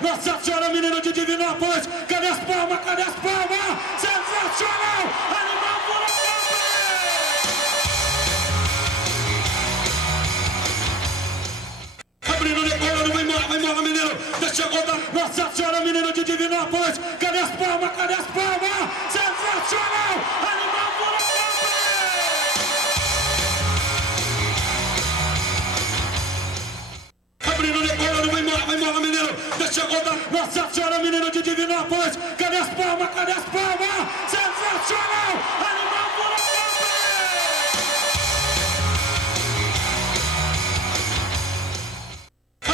Nossa Senhora, menino de Divinópolis. Cadê as palmas? Cadê as palmas? Sensacional! Animal por abrindo, decolando, vai embora, menino. Deixa eu contar. Nossa Senhora, menino de Divinópolis. Cadê as palmas? Cadê as palmas? Sensacional! Animal por abrindo, decolando, vai embora, menino. Deixa eu contar. Nossa Senhora, menino de Divinópolis. Cadê as palmas? Cadê as palmas? Sensacional! Animal por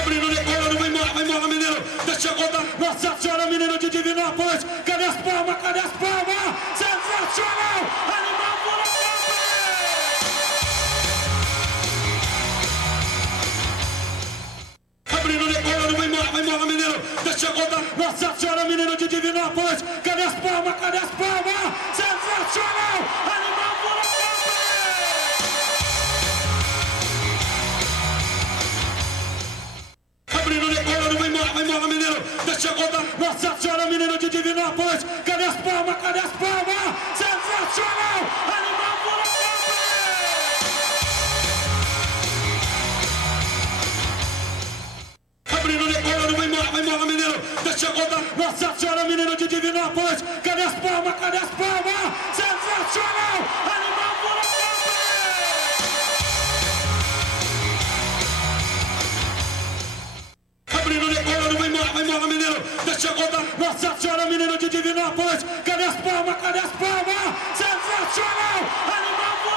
abrindo, decolando, vai embora, menino. Deixa eu contar. Nossa Senhora, menino de Divinópolis. Cadê as palmas? Cadê as palmas? Sensacional! Animal por abrindo, decolando, vai embora, menino. Deixa eu contar. Nossa Senhora, menino de Divinópolis. Cadê as palmas? Cadê as palmas? Sensacional! Animal por abrindo, decolando, vai embora, menino. Deixa eu contar. Nossa Senhora, menino de Divinópolis. Cadê as palmas? Cadê as palmas? Sensacional! Animal por abrindo, decolando, vai embora, menino. Deixa eu contar. Nossa Senhora, menino de Divinópolis. Cadê as palmas? Cadê as palmas? Sensacional! Animal por abrindo, decolando, vai embora, menino. Deixa eu contar. Nossa Senhora, menino de Divinópolis. Cadê as palmas? Cadê as palmas? Sensacional! Animal por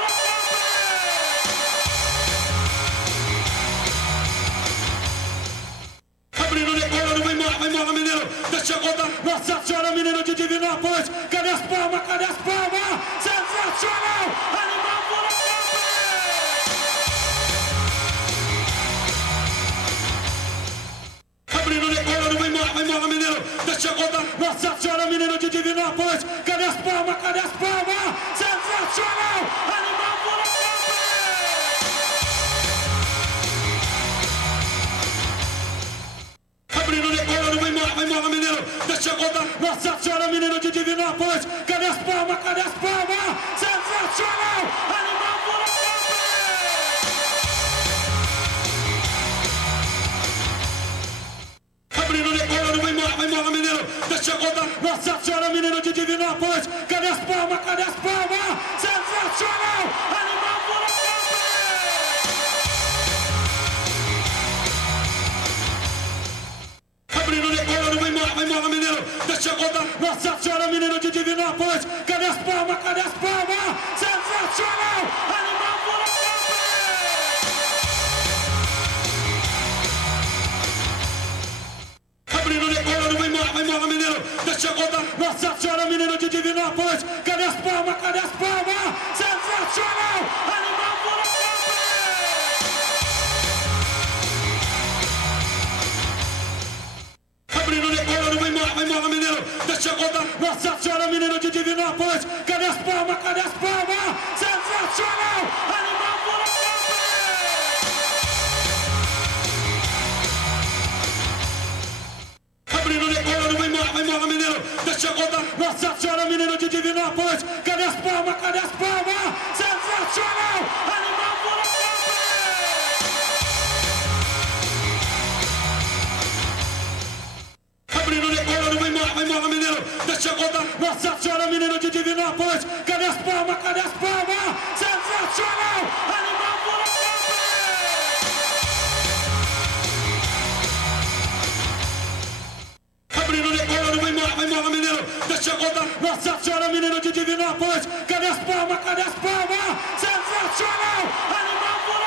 abrindo, decolando, vai embora, menino. Deixa eu contar. Nossa Senhora, menino de Divinópolis. Cadê as palmas? Cadê as palmas? Sensacional! Animal por abrindo, decolando, vai embora, menino. Deixa eu contar. Nossa Senhora, menino de Divinópolis. Cadê as palmas? Cadê as palmas? Sensacional! Animal por abrindo, decolando, vai embora, menino. Deixa eu contar. Nossa Senhora, menino de Divinópolis. Cadê as palmas? Cadê as palmas? Sensacional! Animal por abrindo, decolando, vai embora, menino. Deixa eu contar. Nossa Senhora, menino de Divinópolis. Cadê as palmas? Cadê as palmas? Sensacional! Animal por abrindo, decolando, vai embora, menino. Deixa eu contar. Nossa Senhora, menino de Divinópolis. Cadê as palmas? Cadê as palmas? Sensacional! Animal por abrindo, decolando, vai embora, menino. Deixa eu contar. Nossa Senhora, menino de Divinópolis. Cadê as palmas? Cadê as palmas? Sensacional! Animal por abrindo, decolando, vai embora, menino. Deixa eu contar. Nossa Senhora, menino de Divinópolis. Cadê as palmas? Cadê as palmas? Sensacional! Animal por abrindo, decolando, vai embora, menino. Deixa eu contar. Nossa Senhora, menino de Divinópolis. Cadê as palmas? Cadê as palmas? Sensacional! Animal por abrindo, decolando, vai embora, menino. Deixa eu contar. Nossa Senhora, menino de Divinópolis. Cadê as palmas? Cadê as palmas? Sensacional! Animal por abrindo, decolando, vai embora, menino. Deixa eu contar. Nossa Senhora, menino de Divinópolis. Cadê as palmas? Cadê as palmas? Sensacional! Animal por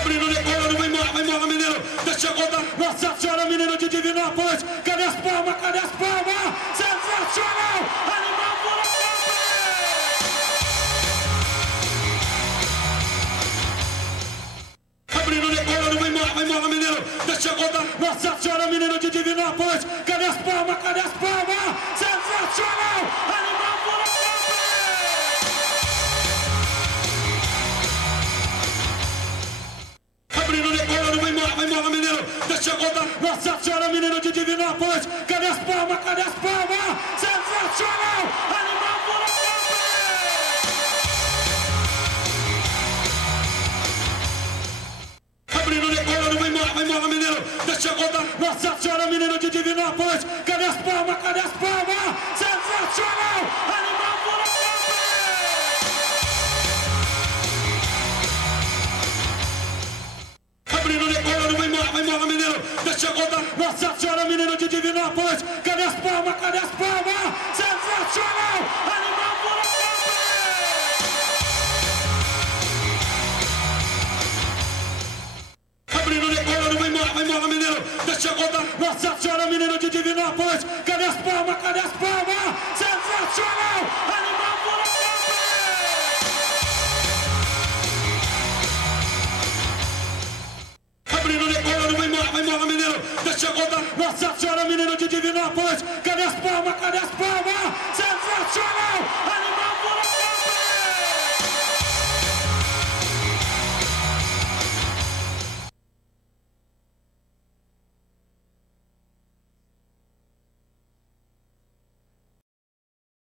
abrindo, decolando, vai embora, menino. Deixa eu contar. Nossa Senhora, menino de Divinópolis. Cadê as palmas? Cadê Nossa Senhora, menino de Divinópolis, cadê as palmas, cadê as palmas?